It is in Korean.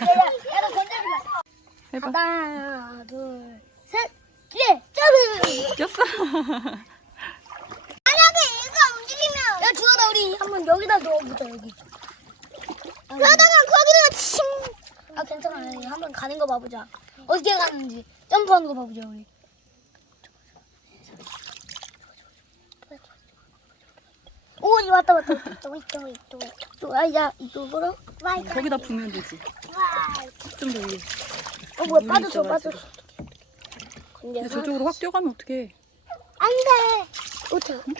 야, 너 건들지 마. 해봐. 하나, 둘, 셋. 예, 점프. 꼈어. 만약에 얘가 움직이면. 야, 주원아, 우리 한번 여기다 넣어보자, 여기. 그러다가 거기다가 침. 아, 괜찮아. 한번 가는 거 봐보자. 어떻게 가는지. 점프하는 거 봐보자, 우리. 오, 이 왔다. 이쪽. 아, 야, 이쪽으로. 거기다 부으면 되지. 좀 더 위에. 뭐야, 물이 빠졌어. 있어가지고. 근데 저쪽으로 확 뛰어가면 어떡해. 안 돼. 어떡해.